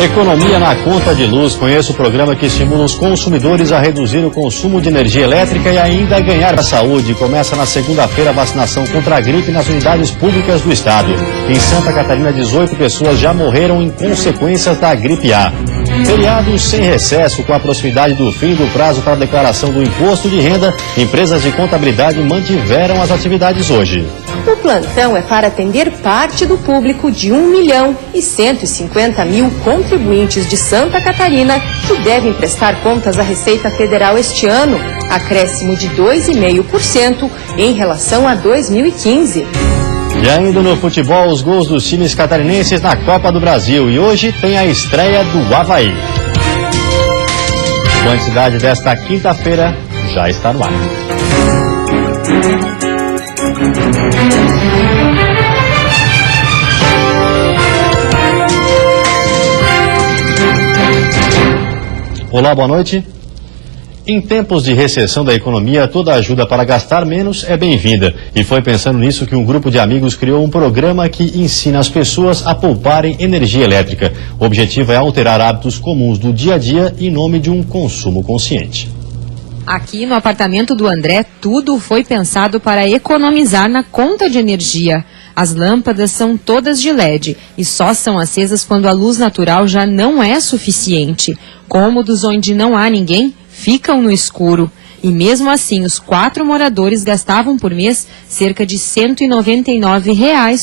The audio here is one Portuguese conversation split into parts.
Economia na conta de luz. Conheça o programa que estimula os consumidores a reduzir o consumo de energia elétrica e ainda ganhar a saúde. Começa na segunda-feira a vacinação contra a gripe nas unidades públicas do estado. Em Santa Catarina, 18 pessoas já morreram em consequências da gripe A. Feriado sem recesso. Com a proximidade do fim do prazo para a declaração do imposto de renda, empresas de contabilidade mantiveram as atividades hoje. O plantão é para atender parte do público de 1.150.000 contribuintes de Santa Catarina que devem prestar contas à Receita Federal este ano, acréscimo de 2,5% em relação a 2015. E ainda no futebol, os gols dos times catarinenses na Copa do Brasil. E hoje tem a estreia do Avaí. A quantidade desta quinta-feira já está no ar. Olá, boa noite. Em tempos de recessão da economia, toda ajuda para gastar menos é bem-vinda. E foi pensando nisso que um grupo de amigos criou um programa que ensina as pessoas a pouparem energia elétrica. O objetivo é alterar hábitos comuns do dia a dia em nome de um consumo consciente. Aqui no apartamento do André, tudo foi pensado para economizar na conta de energia. As lâmpadas são todas de LED e só são acesas quando a luz natural já não é suficiente. Cômodos onde não há ninguém ficam no escuro. E mesmo assim, os 4 moradores gastavam por mês cerca de R$ 199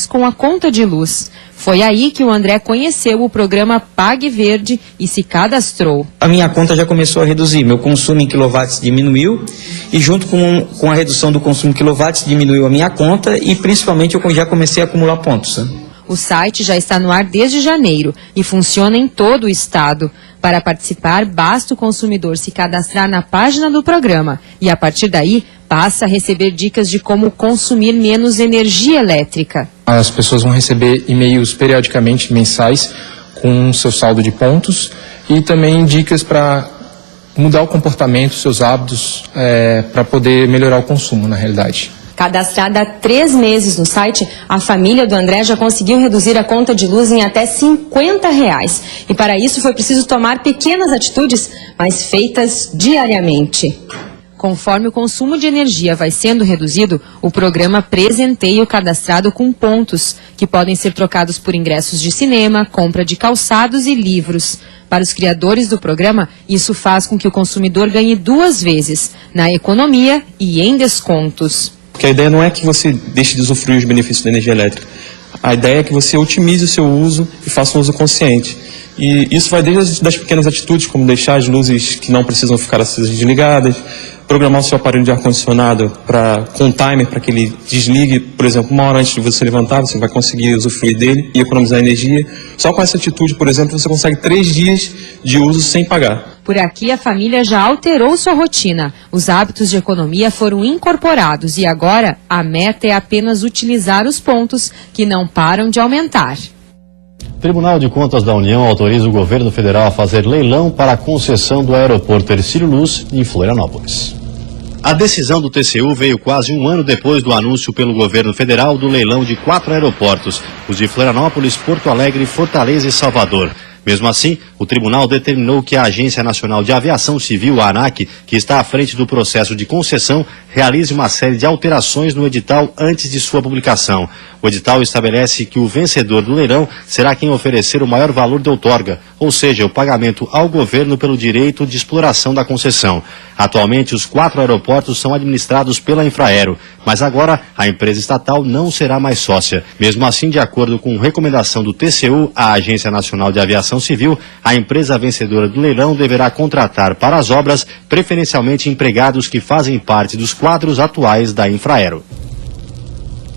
com a conta de luz. Foi aí que o André conheceu o programa Pague Verde e se cadastrou. A minha conta já começou a reduzir, meu consumo em quilowatts diminuiu e junto com a redução do consumo em quilowatts diminuiu a minha conta e principalmente eu já comecei a acumular pontos. O site já está no ar desde janeiro e funciona em todo o estado. Para participar, basta o consumidor se cadastrar na página do programa e, a partir daí, passa a receber dicas de como consumir menos energia elétrica. As pessoas vão receber e-mails periodicamente mensais com seu saldo de pontos e também dicas para mudar o comportamento, seus hábitos, para poder melhorar o consumo, na realidade. Cadastrada há 3 meses no site, a família do André já conseguiu reduzir a conta de luz em até R$ 50. E para isso foi preciso tomar pequenas atitudes, mas feitas diariamente. Conforme o consumo de energia vai sendo reduzido, o programa presenteia o cadastrado com pontos, que podem ser trocados por ingressos de cinema, compra de calçados e livros. Para os criadores do programa, isso faz com que o consumidor ganhe 2 vezes, na economia e em descontos. Porque a ideia não é que você deixe de usufruir os benefícios da energia elétrica. A ideia é que você otimize o seu uso e faça um uso consciente. E isso vai desde das pequenas atitudes, como deixar as luzes que não precisam ficar acesas desligadas, programar o seu aparelho de ar-condicionado com timer para que ele desligue, por exemplo, 1 hora antes de você levantar, você vai conseguir usufruir dele e economizar energia. Só com essa atitude, por exemplo, você consegue 3 dias de uso sem pagar. Por aqui, a família já alterou sua rotina. Os hábitos de economia foram incorporados e agora a meta é apenas utilizar os pontos que não param de aumentar. O Tribunal de Contas da União autoriza o governo federal a fazer leilão para a concessão do aeroporto Hercílio Luz, em Florianópolis. A decisão do TCU veio quase 1 ano depois do anúncio pelo governo federal do leilão de 4 aeroportos, os de Florianópolis, Porto Alegre, Fortaleza e Salvador. Mesmo assim, o tribunal determinou que a Agência Nacional de Aviação Civil, a ANAC, que está à frente do processo de concessão, realize uma série de alterações no edital antes de sua publicação. O edital estabelece que o vencedor do leilão será quem oferecer o maior valor de outorga, ou seja, o pagamento ao governo pelo direito de exploração da concessão. Atualmente, os 4 aeroportos são administrados pela Infraero, mas agora a empresa estatal não será mais sócia. Mesmo assim, de acordo com recomendação do TCU, a Agência Nacional de Aviação Civil, a empresa vencedora do leilão deverá contratar para as obras preferencialmente empregados que fazem parte dos quadros atuais da Infraero.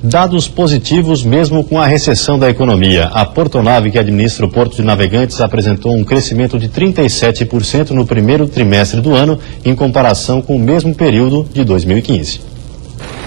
Dados positivos mesmo com a recessão da economia. A Portonave, que administra o Porto de Navegantes, apresentou um crescimento de 37% no primeiro trimestre do ano, em comparação com o mesmo período de 2015.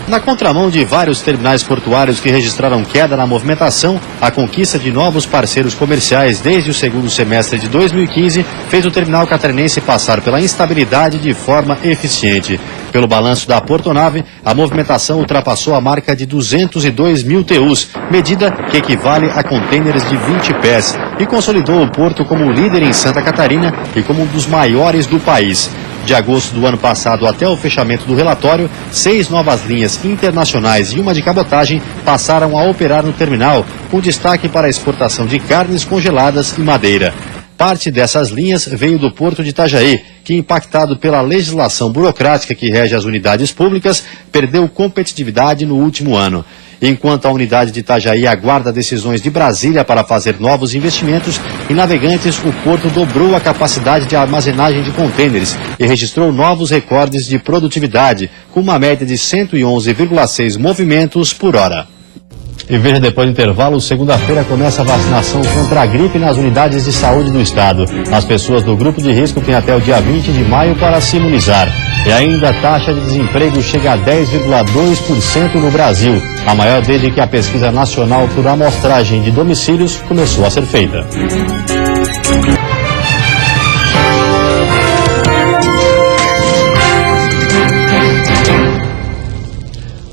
Na contramão de vários terminais portuários que registraram queda na movimentação, a conquista de novos parceiros comerciais desde o segundo semestre de 2015 fez o terminal catarinense passar pela instabilidade de forma eficiente. Pelo balanço da Portonave, a movimentação ultrapassou a marca de 202 mil TEUs, medida que equivale a contêineres de 20 pés, e consolidou o porto como líder em Santa Catarina e como um dos maiores do país. De agosto do ano passado até o fechamento do relatório, 6 novas linhas internacionais e uma de cabotagem passaram a operar no terminal, com destaque para a exportação de carnes congeladas e madeira. Parte dessas linhas veio do porto de Itajaí, que, impactado pela legislação burocrática que rege as unidades públicas, perdeu competitividade no último ano. Enquanto a unidade de Itajaí aguarda decisões de Brasília para fazer novos investimentos, em Navegantes o porto dobrou a capacidade de armazenagem de contêineres e registrou novos recordes de produtividade, com uma média de 111,6 movimentos por hora. E veja, depois do intervalo, segunda-feira começa a vacinação contra a gripe nas unidades de saúde do estado. As pessoas do grupo de risco têm até o dia 20 de maio para se imunizar. E ainda a taxa de desemprego chega a 10,2% no Brasil, a maior desde que a pesquisa nacional por amostragem de domicílios começou a ser feita.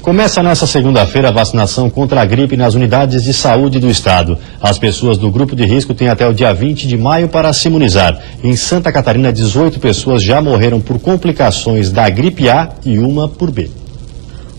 Começa nesta segunda-feira a vacinação contra a gripe nas unidades de saúde do estado. As pessoas do grupo de risco têm até o dia 20 de maio para se imunizar. Em Santa Catarina, 18 pessoas já morreram por complicações da gripe A e uma por B.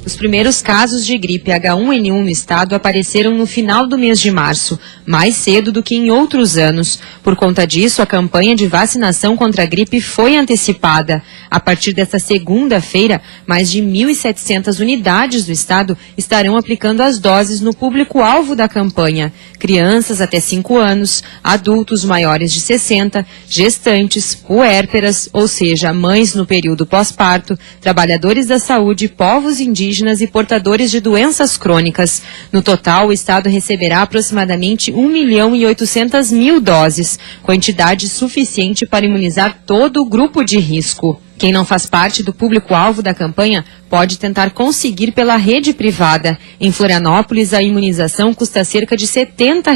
Os primeiros casos de gripe H1N1 no estado apareceram no final do mês de março, mais cedo do que em outros anos. Por conta disso, a campanha de vacinação contra a gripe foi antecipada. A partir desta segunda-feira, mais de 1.700 unidades do estado estarão aplicando as doses no público-alvo da campanha. Crianças até 5 anos, adultos maiores de 60, gestantes, puérperas, ou seja, mães no período pós-parto, trabalhadores da saúde, povos indígenas e portadores de doenças crônicas. No total, o estado receberá aproximadamente 1.800.000 doses, quantidade suficiente para imunizar todo o grupo de risco. Quem não faz parte do público-alvo da campanha pode tentar conseguir pela rede privada. Em Florianópolis, a imunização custa cerca de R$ 70.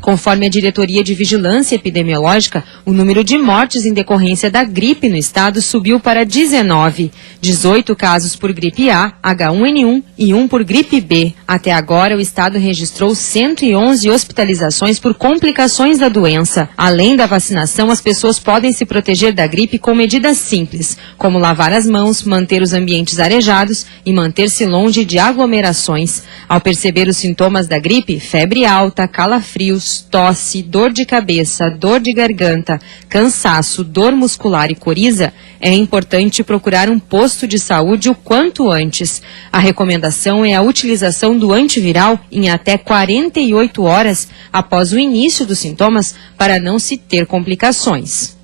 Conforme a Diretoria de Vigilância Epidemiológica, o número de mortes em decorrência da gripe no estado subiu para 19. 18 casos por gripe A, H1N1 e 1 por gripe B. Até agora, o estado registrou 111 hospitalizações por complicações da doença. Além da vacinação, as pessoas podem se proteger da gripe com medidas simples, como lavar as mãos, manter os ambientes arejados e manter-se longe de aglomerações. Ao perceber os sintomas da gripe, febre alta, calafrios, tosse, dor de cabeça, dor de garganta, cansaço, dor muscular e coriza, é importante procurar um posto de saúde o quanto antes. A recomendação é a utilização do antiviral em até 48 horas após o início dos sintomas para não se ter complicações.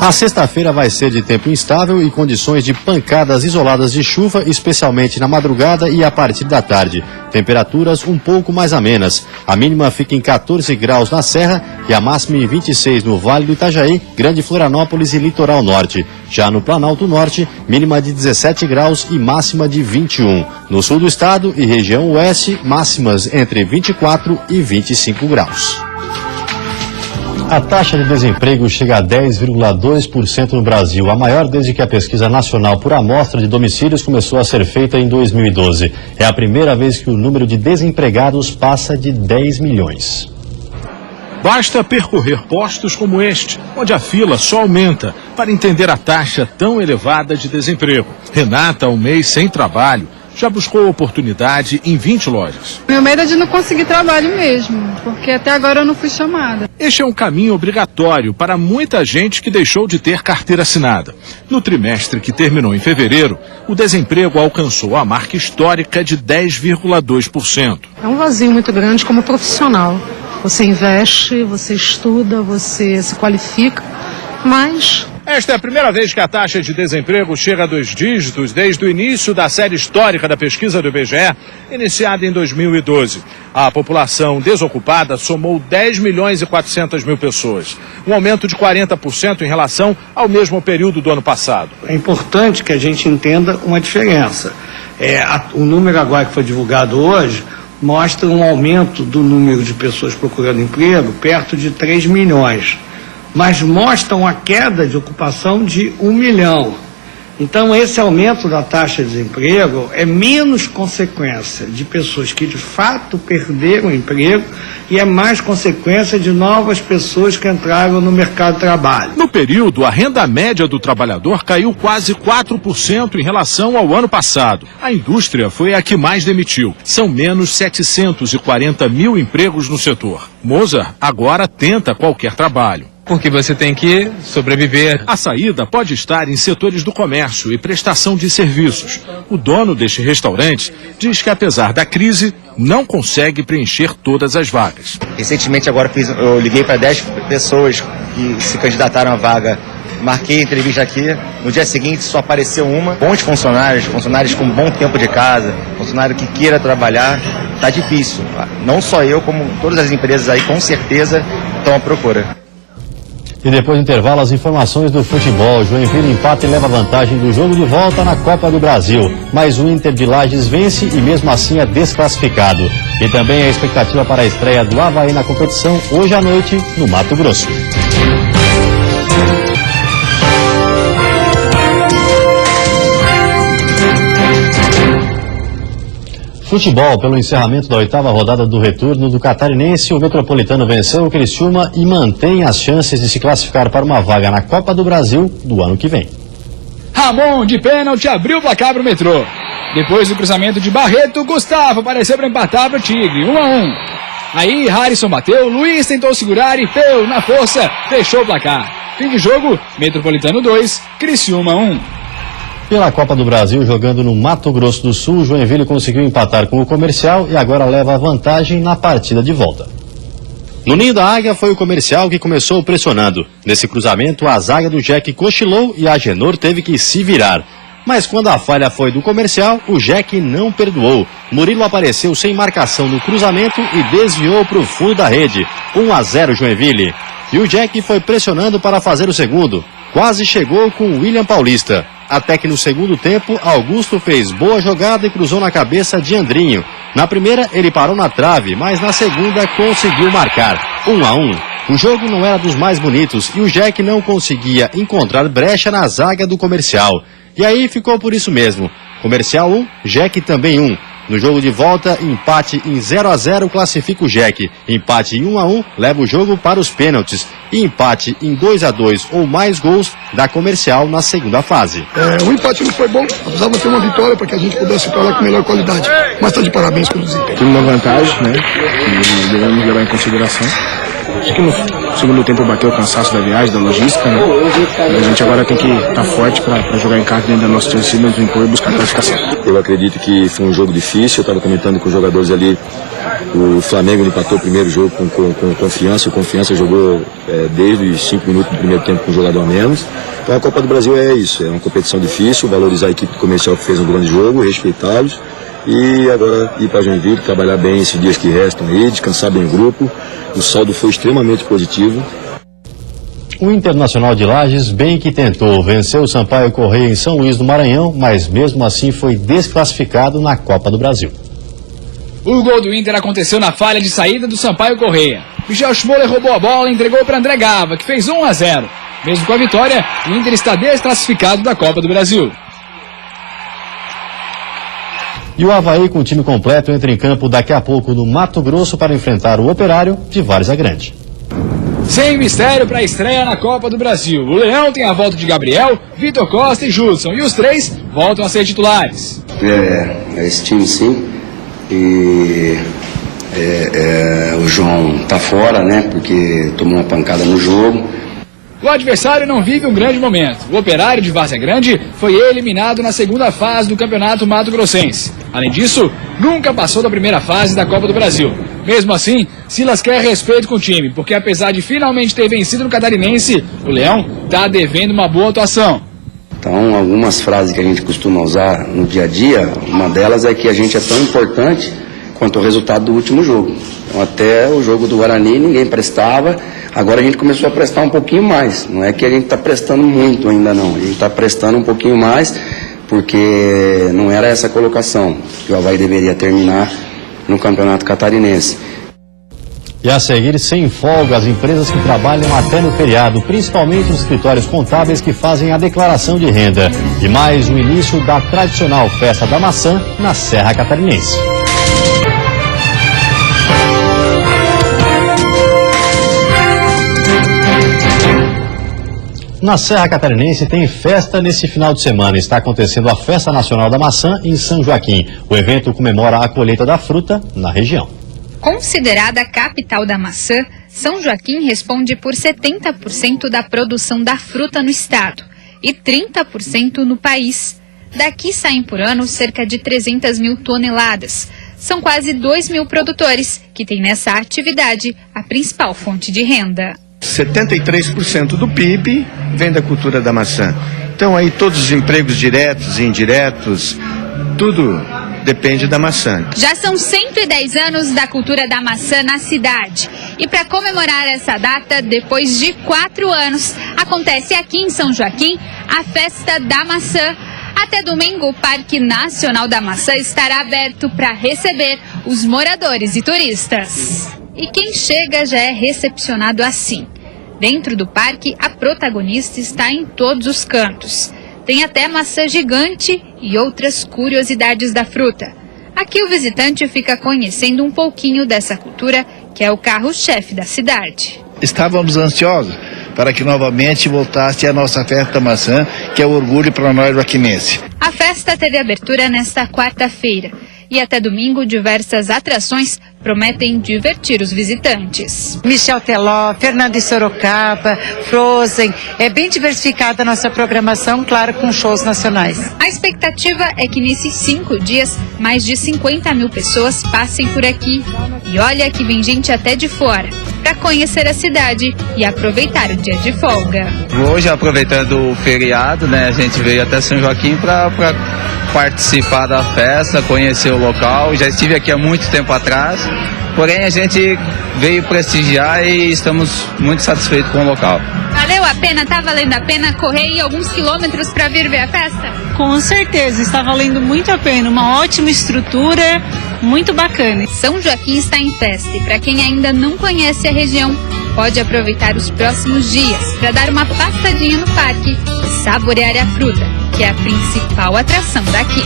A sexta-feira vai ser de tempo instável e condições de pancadas isoladas de chuva, especialmente na madrugada e a partir da tarde. Temperaturas um pouco mais amenas. A mínima fica em 14 graus na Serra e a máxima em 26 no Vale do Itajaí, Grande Florianópolis e Litoral Norte. Já no Planalto Norte, mínima de 17 graus e máxima de 21. No sul do estado e região oeste, máximas entre 24 e 25 graus. A taxa de desemprego chega a 10,2% no Brasil, a maior desde que a pesquisa nacional por amostra de domicílios começou a ser feita em 2012. É a primeira vez que o número de desempregados passa de 10 milhões. Basta percorrer postos como este, onde a fila só aumenta, para entender a taxa tão elevada de desemprego. Renata, há um mês sem trabalho, já buscou oportunidade em 20 lojas. Meu medo é de não conseguir trabalho mesmo, porque até agora eu não fui chamada. Este é um caminho obrigatório para muita gente que deixou de ter carteira assinada. No trimestre que terminou em fevereiro, o desemprego alcançou a marca histórica de 10,2%. É um vazio muito grande como profissional. Você investe, você estuda, você se qualifica, mas... Esta é a primeira vez que a taxa de desemprego chega a 2 dígitos desde o início da série histórica da pesquisa do IBGE, iniciada em 2012. A população desocupada somou 10 milhões e 400 mil pessoas, um aumento de 40% em relação ao mesmo período do ano passado. É importante que a gente entenda uma diferença. O número agora que foi divulgado hoje mostra um aumento do número de pessoas procurando emprego perto de 3 milhões. Mas mostram a queda de ocupação de 1 milhão. Então, esse aumento da taxa de desemprego é menos consequência de pessoas que de fato perderam o emprego e é mais consequência de novas pessoas que entraram no mercado de trabalho. No período, a renda média do trabalhador caiu quase 4% em relação ao ano passado. A indústria foi a que mais demitiu. São menos 740 mil empregos no setor. Mozart agora tenta qualquer trabalho. Porque você tem que sobreviver. A saída pode estar em setores do comércio e prestação de serviços. O dono deste restaurante diz que, apesar da crise, não consegue preencher todas as vagas. Recentemente, agora eu liguei para 10 pessoas que se candidataram à vaga. Marquei a entrevista aqui, no dia seguinte só apareceu uma. Bons funcionários com bom tempo de casa, funcionário que queira trabalhar, tá difícil. Não só eu, como todas as empresas aí, com certeza, estão à procura. E depois do intervalo, as informações do futebol. Joinville empata e leva vantagem do jogo de volta na Copa do Brasil. Mas o Inter de Lages vence e mesmo assim é desclassificado. E também a expectativa para a estreia do Avaí na competição hoje à noite no Mato Grosso. Futebol, pelo encerramento da 8ª rodada do retorno do Catarinense, o Metropolitano venceu o Criciúma e mantém as chances de se classificar para uma vaga na Copa do Brasil do ano que vem. Ramon, de pênalti, abriu o placar para o Metrô. Depois do cruzamento de Barreto, Gustavo apareceu para empatar para o Tigre, 1-1. Aí, Harrison bateu, Luiz tentou segurar e Peu, na força, fechou o placar. Fim de jogo, Metropolitano 2, Criciúma 1. Pela Copa do Brasil, jogando no Mato Grosso do Sul, Joinville conseguiu empatar com o Comercial e agora leva a vantagem na partida de volta. No Ninho da Águia foi o Comercial que começou pressionando. Nesse cruzamento, a zaga do Jack cochilou e a Agenor teve que se virar. Mas quando a falha foi do Comercial, o Jack não perdoou. Murilo apareceu sem marcação no cruzamento e desviou para o fundo da rede. 1-0 Joinville. E o Jack foi pressionando para fazer o segundo. Quase chegou com o William Paulista. Até que no segundo tempo, Augusto fez boa jogada e cruzou na cabeça de Andrinho. Na primeira, ele parou na trave, mas na segunda conseguiu marcar. 1-1. O jogo não era dos mais bonitos e o Jack não conseguia encontrar brecha na zaga do Comercial. E aí ficou por isso mesmo. Comercial 1, Jack também 1. No jogo de volta, empate em 0-0 classifica o Jack. Empate em 1-1 leva o jogo para os pênaltis. E empate em 2-2 ou mais gols da Comercial na segunda fase. O empate não foi bom, precisava ter uma vitória para que a gente pudesse ir para lá com melhor qualidade. Mas está de parabéns pelo desempenho. Tem uma vantagem, né? Que devemos levar em consideração. Acho que no segundo tempo bateu o cansaço da viagem, da logística, né? A gente agora tem que estar forte para jogar em casa dentro da nossa torcida, nos impor e buscar a classificação. Eu acredito que foi um jogo difícil, eu estava comentando com os jogadores ali, o Flamengo empatou o primeiro jogo com Confiança, o Confiança jogou desde os 5 minutos do primeiro tempo com um jogador a menos. Então a Copa do Brasil é isso, é uma competição difícil, valorizar a equipe comercial que fez um grande jogo, respeitá-los. E agora ir para Joinville, trabalhar bem esses dias que restam aí, descansar bem o grupo. O saldo foi extremamente positivo. O Internacional de Lages bem que tentou, venceu o Sampaio Corrêa em São Luís do Maranhão, mas mesmo assim foi desclassificado na Copa do Brasil. O gol do Inter aconteceu na falha de saída do Sampaio Corrêa. Michel Schmoller roubou a bola e entregou para André Gava, que fez 1-0. Mesmo com a vitória, o Inter está desclassificado da Copa do Brasil. E o Avaí, com o time completo, entra em campo daqui a pouco no Mato Grosso para enfrentar o Operário de Várzea Grande. Sem mistério para a estreia na Copa do Brasil. O Leão tem a volta de Gabriel, Vitor Costa e Judson. E os três voltam a ser titulares. Esse time sim. E o João tá fora, né? Porque tomou uma pancada no jogo. O adversário não vive um grande momento. O Operário de Várzea Grande foi eliminado na segunda fase do Campeonato Mato Grossense. Além disso, nunca passou da primeira fase da Copa do Brasil. Mesmo assim, Silas quer respeito com o time, porque apesar de finalmente ter vencido no Catarinense, o Leão está devendo uma boa atuação. Então, algumas frases que a gente costuma usar no dia a dia, uma delas é que a gente é tão importante quanto o resultado do último jogo. Então, até o jogo do Guarani ninguém prestava. Agora a gente começou a prestar um pouquinho mais. Não é que a gente está prestando muito ainda não. A gente está prestando um pouquinho mais porque não era essa a colocação que o Avaí deveria terminar no Campeonato Catarinense. E a seguir, sem folga, as empresas que trabalham até no feriado, principalmente os escritórios contábeis que fazem a declaração de renda. E mais o início da tradicional Festa da Maçã na Serra Catarinense. Na Serra Catarinense tem festa nesse final de semana. Está acontecendo a Festa Nacional da Maçã em São Joaquim. O evento comemora a colheita da fruta na região. Considerada a capital da maçã, São Joaquim responde por 70% da produção da fruta no estado e 30% no país. Daqui saem por ano cerca de 300 mil toneladas. São quase 2 mil produtores que têm nessa atividade a principal fonte de renda. 73% do PIB vem da cultura da maçã. Então aí todos os empregos diretos e indiretos, tudo depende da maçã. Já são 110 anos da cultura da maçã na cidade. E para comemorar essa data, depois de 4 anos, acontece aqui em São Joaquim a Festa da Maçã. Até domingo, o Parque Nacional da Maçã estará aberto para receber os moradores e turistas. E quem chega já é recepcionado assim. Dentro do parque, a protagonista está em todos os cantos. Tem até maçã gigante e outras curiosidades da fruta. Aqui o visitante fica conhecendo um pouquinho dessa cultura, que é o carro-chefe da cidade. Estávamos ansiosos para que novamente voltasse a nossa festa da maçã, que é o orgulho para nós joaquimenses. A festa teve abertura nesta quarta-feira e até domingo diversas atrações prometem divertir os visitantes. Michel Teló, Fernando de Sorocaba, Frozen, é bem diversificada a nossa programação, claro, com shows nacionais. A expectativa é que nesses 5 dias, mais de 50 mil pessoas passem por aqui. E olha que vem gente até de fora, para conhecer a cidade e aproveitar o dia de folga. Hoje, aproveitando o feriado, né, a gente veio até São Joaquim para participar da festa, conhecer o local. Já estive aqui há muito tempo atrás, porém a gente veio prestigiar e estamos muito satisfeitos com o local. Valeu a pena? Tá valendo a pena correr alguns quilômetros para vir ver a festa? Com certeza, está valendo muito a pena, uma ótima estrutura, muito bacana. São Joaquim está em festa e para quem ainda não conhece a região, pode aproveitar os próximos dias para dar uma passadinha no parque e saborear a fruta, que é a principal atração daqui.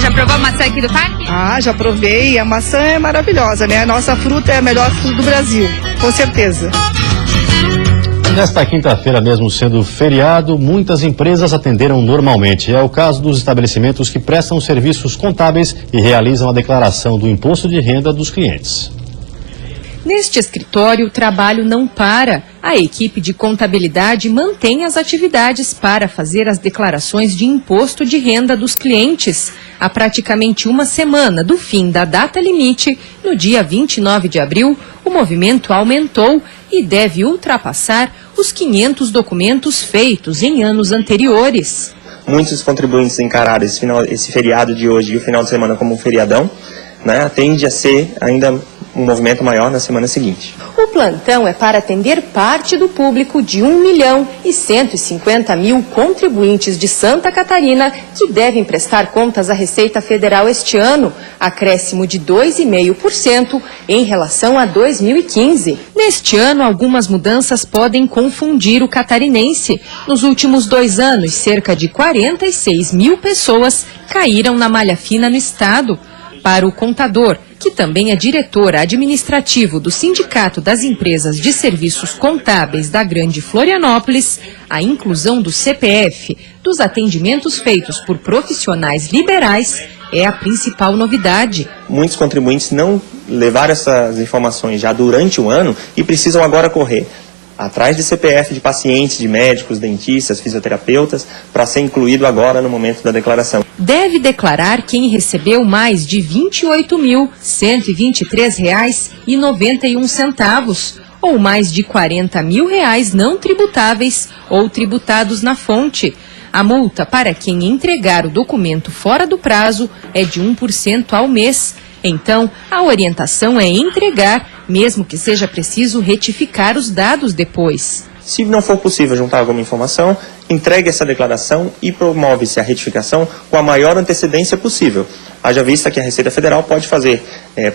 Já provou a maçã aqui do parque? Ah, já provei. A maçã é maravilhosa, né? A nossa fruta é a melhor fruta do Brasil, com certeza. Nesta quinta-feira, mesmo sendo feriado, muitas empresas atenderam normalmente. É o caso dos estabelecimentos que prestam serviços contábeis e realizam a declaração do imposto de renda dos clientes. Neste escritório, o trabalho não para. A equipe de contabilidade mantém as atividades para fazer as declarações de imposto de renda dos clientes. Há praticamente uma semana do fim da data limite, no dia 29 de abril, o movimento aumentou e deve ultrapassar os 500 documentos feitos em anos anteriores. Muitos contribuintes encararam esse feriado de hoje e o final de semana como um feriadão, né? Tende a ser ainda um movimento maior na semana seguinte. O plantão é para atender parte do público de 1.150.000 contribuintes de Santa Catarina que devem prestar contas à Receita Federal este ano, acréscimo de 2,5% em relação a 2015. Neste ano, algumas mudanças podem confundir o catarinense. Nos últimos 2 anos, cerca de 46 mil pessoas caíram na malha fina no estado. Para o contador, que também é diretor administrativo do Sindicato das Empresas de Serviços Contábeis da Grande Florianópolis, a inclusão do CPF dos atendimentos feitos por profissionais liberais é a principal novidade. Muitos contribuintes não levaram essas informações já durante o ano e precisam agora correr atrás de CPF de pacientes, de médicos, dentistas, fisioterapeutas, para ser incluído agora no momento da declaração. Deve declarar quem recebeu mais de R$ 28.123,91, ou mais de R$ 40 mil não tributáveis ou tributados na fonte. A multa para quem entregar o documento fora do prazo é de 1% ao mês. Então, a orientação é entregar, mesmo que seja preciso retificar os dados depois. Se não for possível juntar alguma informação, entregue essa declaração e promove-se a retificação com a maior antecedência possível. Haja vista que a Receita Federal pode fazer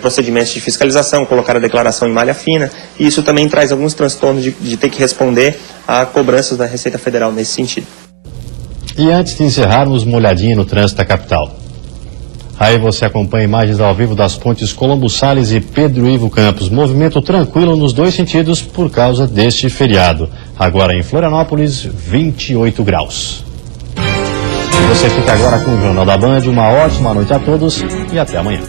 procedimentos de fiscalização, colocar a declaração em malha fina, e isso também traz alguns transtornos de ter que responder a cobranças da Receita Federal nesse sentido. E antes de encerrarmos, uma olhadinha no trânsito da capital. Aí você acompanha imagens ao vivo das pontes Colombo Salles e Pedro Ivo Campos. Movimento tranquilo nos dois sentidos por causa deste feriado. Agora em Florianópolis, 28 graus. Você fica agora com o Jornal da Band. Uma ótima noite a todos e até amanhã.